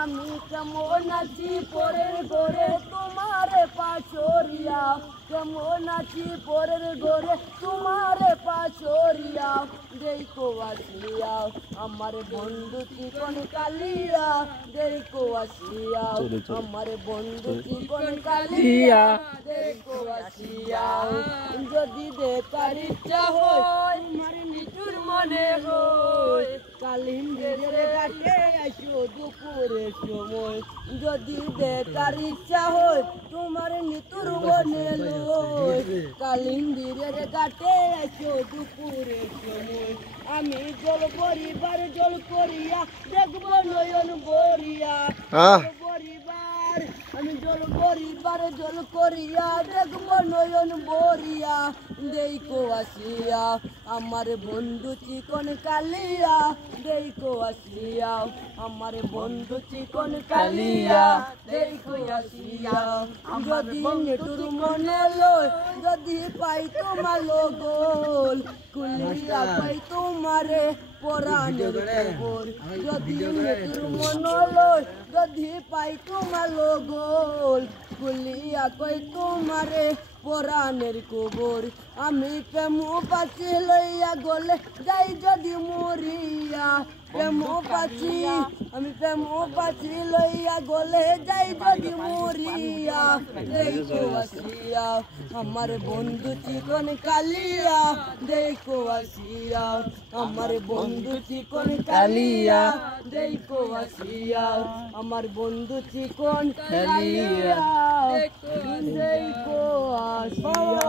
আমি কেমন আছি পরের ঘরে তোমারে পাছরিয়া, কেমন আছি পরের ঘরে তোমারে পাছরিয়া, দেখো আসিয়া আমার বন্ধু চিকন কালিয়া, দেখো আসিয়া আমার বন্ধু চিকন কালিয়া, দেখো আসিয়া যদি দেখার ইচ্ছা হয় আমার নিঠুর মনে হয়, কালিন্দির ঘাটে আসো দুপুরের সময়, যদি দেখার ইচ্ছা হয় তোমার নিতুর মনে লয়, কালিন্দির ঘাটে আসো দুপুরের সময়, আমি জল পরিবার জল করিয়া দেখব নয়ন বরিয়া, পরিবার আমি জল পরিবার জল করিয়া দেখব নয়ন বরিয়া, দেখো আসিয়া আমার বন্ধু চিকন কালিয়া, দেখো আসিয়া আমার বন্ধু চিকন কালিয়া, দেখো আসিয়া যদি নিঠুর মনে লয়, যদি পাই তোমার গোল কুলিয়া পাই তোমারে পরাণের খবর, যদি নিঠুর মনে লয়, যদি পাই তোমার গোল কুলিয়া কই তোমারে পরাণের খবর, আমি প্রেম পাচ্ছি লইয়া গলে যাই যদি মরিয়া, প্রেম পাচ্ছি আমি প্রেম পাচ্ছি লইয়া গলে যাই যদি মরিয়া, দেখো আসিয়া আমার বন্ধু চিকন কালিয়া, দেখো আসিয়া আমার বন্ধু চিকন কালিয়া, দেখো আসিয়া আমার বন্ধু চিকন কালিয়া, দেখো আসিয়া।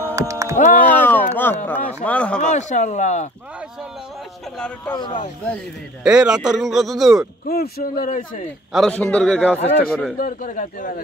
এই রাতের গুণ কত দূর? খুব সুন্দর হয়েছে, আরো সুন্দর করে গাওয়ার চেষ্টা করে। সুন্দর করে গাতে পারে।